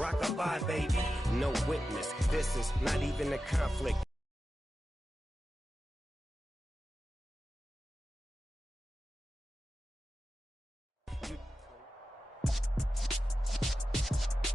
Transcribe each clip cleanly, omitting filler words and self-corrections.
Rock-a-bye, baby. No witness. This is not even a conflict.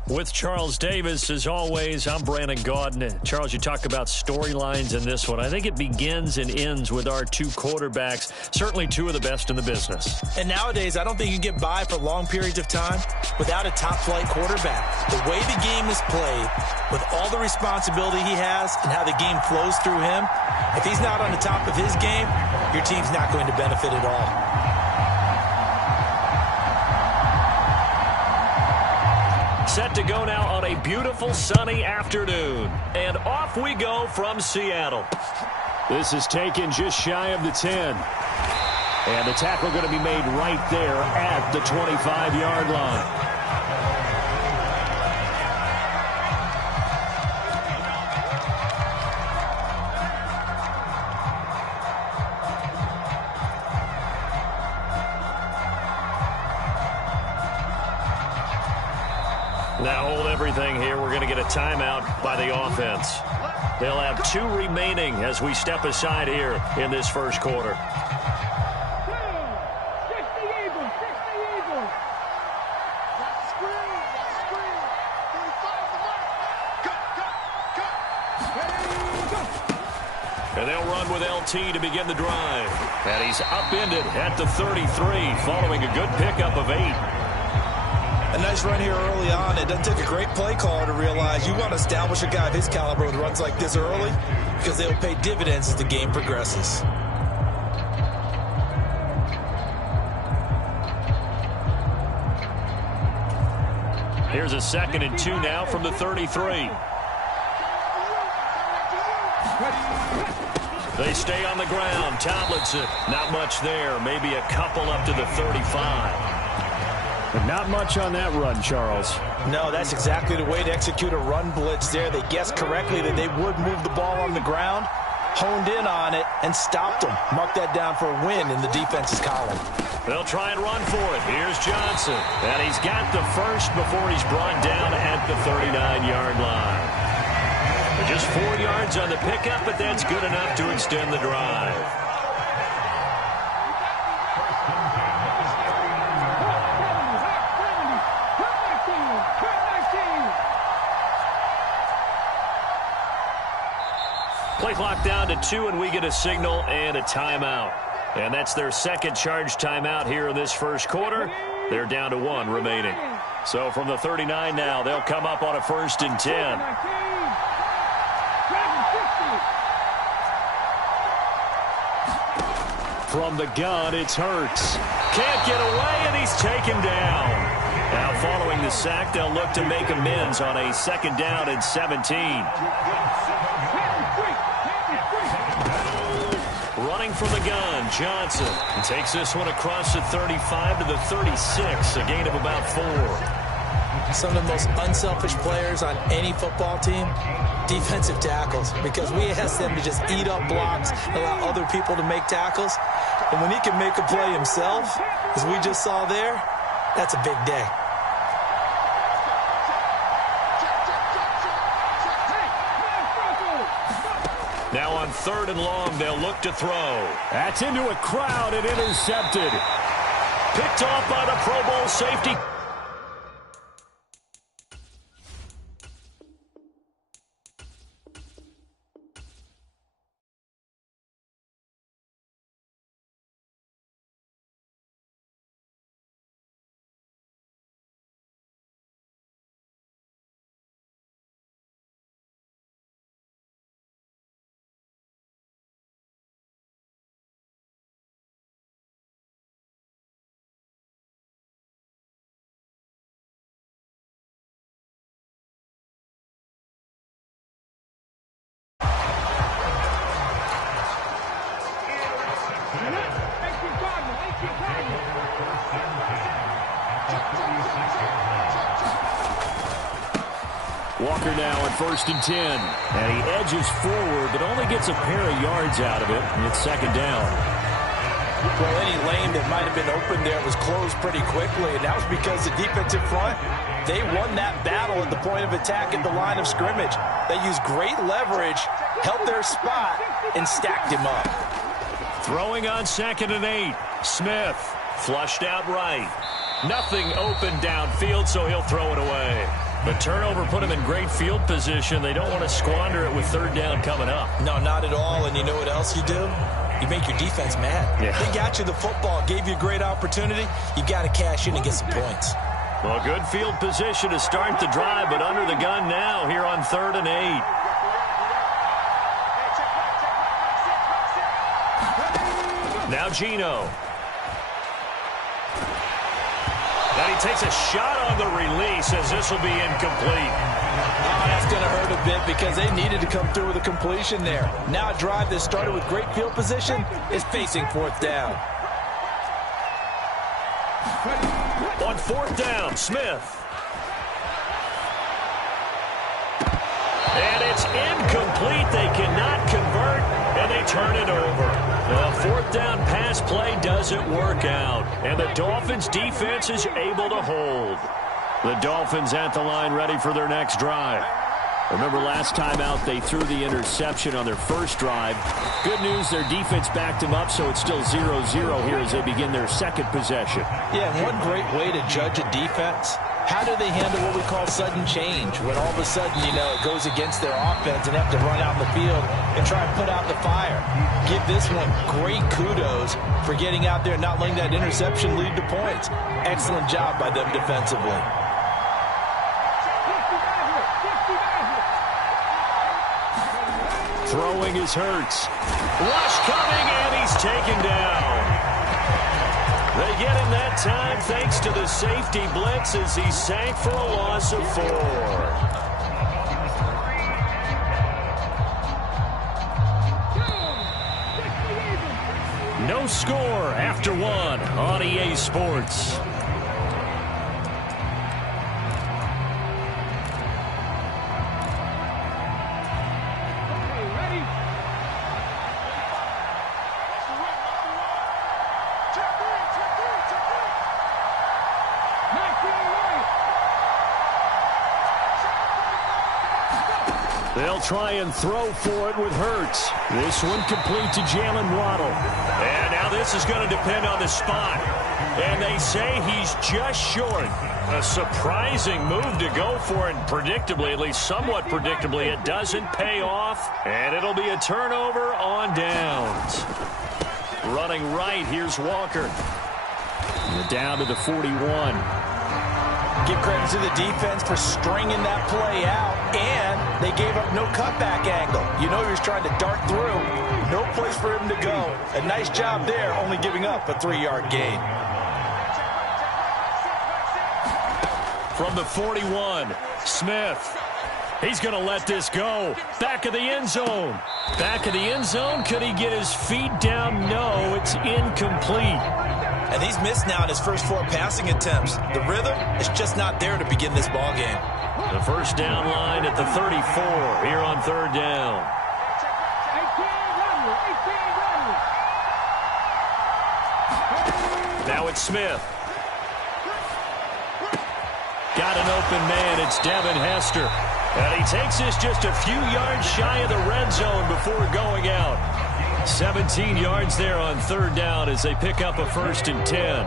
With Charles Davis, as always, I'm Brandon Gaudin. Charles, you talk about storylines in this one. I think it begins and ends with our two quarterbacks, certainly two of the best in the business. And nowadays, I don't think you can get by for long periods of time without a top-flight quarterback. The way the game is played, with all the responsibility he has and how the game flows through him, if he's not on the top of his game, your team's not going to benefit at all. Set to go now on a beautiful sunny afternoon. And off we go from Seattle. This is taken just shy of the 10. And the tackle going to be made right there at the 25-yard line. Now hold everything here. We're going to get a timeout by the offense. They'll have 2 remaining as we step aside here in this first quarter. And they'll run with LT to begin the drive. And he's upended at the 33 following a good pickup of 8. A nice run here early on. It doesn't take a great play caller to realize you want to establish a guy of his caliber with runs like this early because they'll pay dividends as the game progresses. Here's a 2nd and 2 now from the 33. They stay on the ground. Tomlinson, not much there. Maybe a couple up to the 35. But not much on that run, Charles. No, that's exactly the way to execute a run blitz there. They guessed correctly that they would move the ball on the ground, honed in on it, and stopped them. Marked that down for a win in the defense's column. They'll try and run for it. Here's Johnson. And he's got the first before he's brought down at the 39-yard line. Just 4 yards on the pickup, but that's good enough to extend the drive. Play clock down to 2, and we get a signal and a timeout. And that's their second charge timeout here in this first quarter. They're down to 1 remaining. So from the 39 now, they'll come up on a 1st and 10. From the gun, it's Hurts. Can't get away, and he's taken down. Now following the sack, they'll look to make amends on a 2nd down and 17. Running from the gun, Johnson takes this one across the 35 to the 36, a gain of about 4. Some of the most unselfish players on any football team, defensive tackles, because we ask them to just eat up blocks, allow other people to make tackles. And when he can make a play himself, as we just saw there, that's a big day. Now on 3rd and long, they'll look to throw. That's into a crowd and intercepted. Picked off by the Pro Bowl safety. Walker now at 1st and 10. And he edges forward, but only gets a pair of yards out of it. And it's 2nd down. Well, any lane that might have been open there was closed pretty quickly, and that was because the defensive front, they won that battle at the point of attack at the line of scrimmage. They used great leverage, held their spot, and stacked him up. Throwing on 2nd and 8. Smith flushed out right. Nothing open downfield, so he'll throw it away. The turnover put him in great field position. They don't want to squander it with 3rd down coming up. No, not at all. And you know what else you do? You make your defense mad. Yeah. They got you the football, gave you a great opportunity. You got to cash in and get some points. Well, good field position to start the drive, but under the gun now here on 3rd and 8. Now Geno. And he takes a shot on the release as this will be incomplete. Oh, that's going to hurt a bit because they needed to come through with a completion there. Now a drive that started with great field position is facing 4th down. On 4th down, Smith. And it's incomplete. They cannot convert, and they turn it over. The 4th down pass play doesn't work out, and the Dolphins' defense is able to hold. The Dolphins at the line ready for their next drive. Remember last time out they threw the interception on their first drive. Good news, their defense backed them up, so it's still 0-0 here as they begin their 2nd possession. Yeah, and one great way to judge a defense, how do they handle what we call sudden change? When all of a sudden, you know, it goes against their offense and have to run out in the field and try and put out the fire. Give this one great kudos for getting out there and not letting that interception lead to points. Excellent job by them defensively. Throwing is Hurts. Rush coming, and he's taken down. They get him that time thanks to the safety blitz as he sank for a loss of 4. No score after 1 on EA Sports. They'll try and throw for it with Hurts. This one complete to Jalen Waddle. And now this is going to depend on the spot. And they say he's just short. A surprising move to go for it. Predictably, at least somewhat predictably, it doesn't pay off. And it'll be a turnover on downs. Running right, here's Walker. And down to the 41. Give credit to the defense for stringing that play out, and they gave up no cutback angle. You know he was trying to dart through. No place for him to go. A nice job there, only giving up a 3-yard gain. From the 41, Smith. He's going to let this go. Back of the end zone. Back of the end zone. Could he get his feet down? No, it's incomplete. And he's missed now in his first 4 passing attempts. The rhythm is just not there to begin this ball game. The first down line at the 34 here on 3rd down. Now it's Smith. Got an open man. It's Devin Hester. And he takes this just a few yards shy of the red zone before going out. 17 yards there on 3rd down as they pick up a 1st and 10.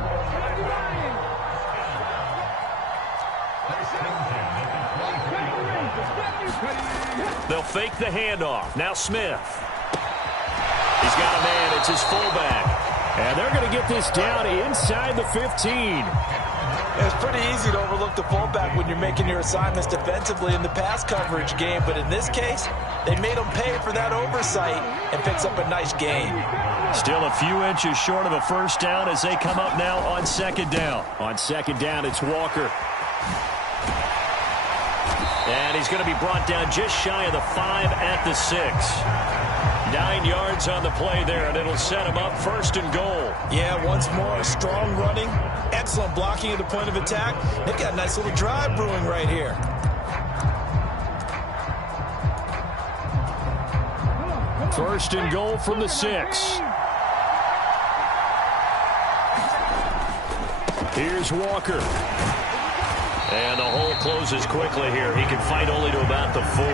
They'll fake the handoff. Now Smith. He's got a man. It's his fullback. And they're going to get this down inside the 15. It's pretty easy to overlook the fullback when you're making your assignments defensively in the pass coverage game. But in this case, they made him pay for that oversight and picks up a nice gain. Still a few inches short of a 1st down as they come up now on 2nd down. On 2nd down, it's Walker. And he's going to be brought down just shy of the 5 at the 6. 9 yards on the play there, and it'll set him up 1st and goal. Yeah, once more, strong running, excellent blocking at the point of attack. They've got a nice little drive brewing right here. First and goal from the 6. Here's Walker. And the hole closes quickly here. He can fight only to about the 4.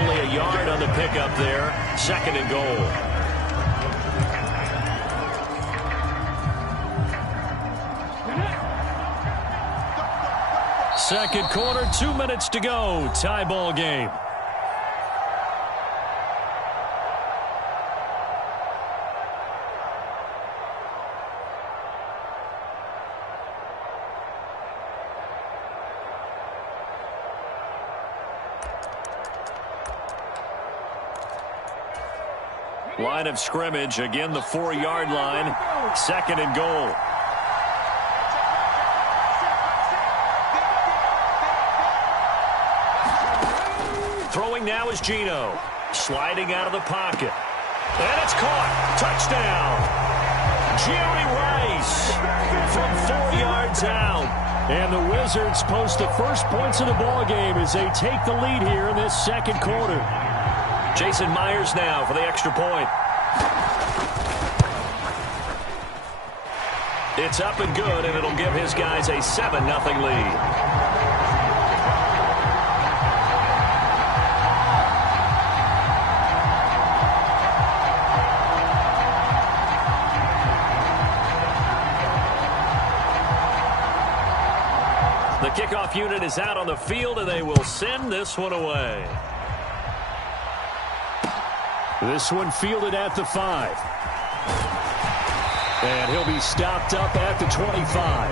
Only a yard on the pickup there. 2nd and goal. Second quarter, 2 minutes to go. Tie ball game. Line of scrimmage, again the 4-yard line. 2nd and goal. Throwing now is Geno. Sliding out of the pocket. And it's caught. Touchdown. Jerry Rice from 4 yards out. And the Wizards post the first points of the ball game as they take the lead here in this second quarter. Jason Myers now for the extra point. It's up and good, and it'll give his guys a 7-0 lead. The kickoff unit is out on the field, and they will send this one away. This one fielded at the 5. And he'll be stopped up at the 25.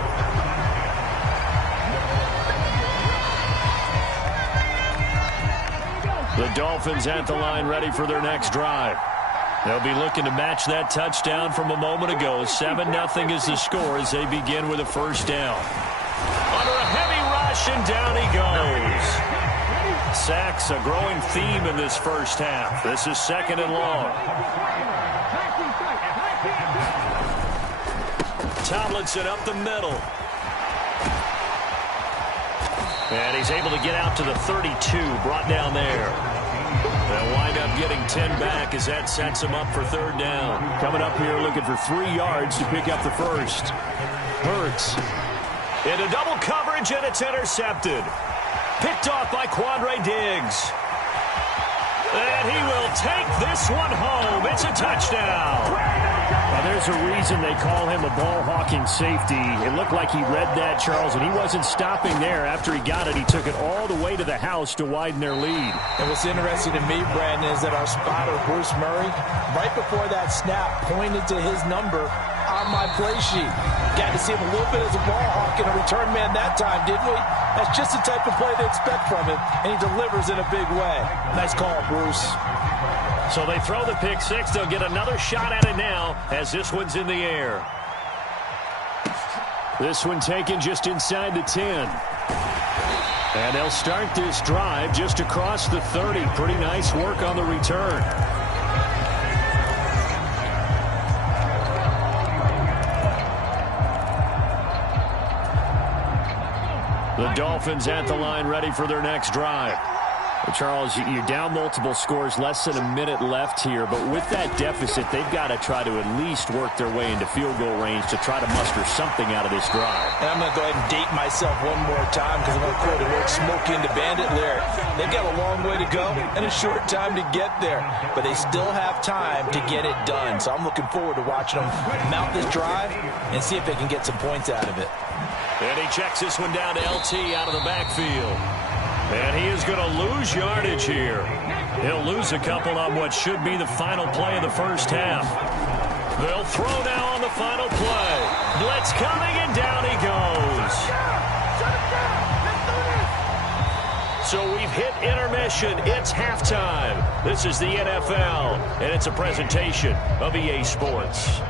The Dolphins at the line ready for their next drive. They'll be looking to match that touchdown from a moment ago. 7-0 is the score as they begin with a first down. Under a heavy rush, and down he goes. Sacks, a growing theme in this first half. This is 2nd and long. Tomlinson up the middle. And he's able to get out to the 32, brought down there. They'll wind up getting 10 back as that sets him up for 3rd down. Coming up here looking for 3 yards to pick up the first. Hurts. Into double coverage, and it's intercepted. Picked off by Quandre Diggs. And he will take this one home. It's a touchdown. Now, there's a reason they call him a ball-hawking safety. It looked like he read that, Charles, and he wasn't stopping there. After he got it, he took it all the way to the house to widen their lead. And what's interesting to me, Brandon, is that our spotter, Bruce Murray, right before that snap, pointed to his number on my play sheet. Got to see him a little bit as a ball hawk and a return man that time, didn't we? That's just the type of play they expect from him, and he delivers in a big way. Nice call, Bruce. So they throw the pick 6. They'll get another shot at it now as this one's in the air. This one taken just inside the 10. And they'll start this drive just across the 30. Pretty nice work on the return. The Dolphins at the line ready for their next drive. Well, Charles, you're down multiple scores, less than a minute left here. But with that deficit, they've got to try to at least work their way into field goal range to try to muster something out of this drive. And I'm going to go ahead and date myself one more time because I'm going to quote an old Smokey and the Bandit lyric. They've got a long way to go and a short time to get there. But they still have time to get it done. So I'm looking forward to watching them mount this drive and see if they can get some points out of it. And he checks this one down to LT out of the backfield. And he is going to lose yardage here. He'll lose a couple on what should be the final play of the first half. They'll throw now on the final play. Blitz coming, and down he goes. So we've hit intermission. It's halftime. This is the NFL, and it's a presentation of EA Sports.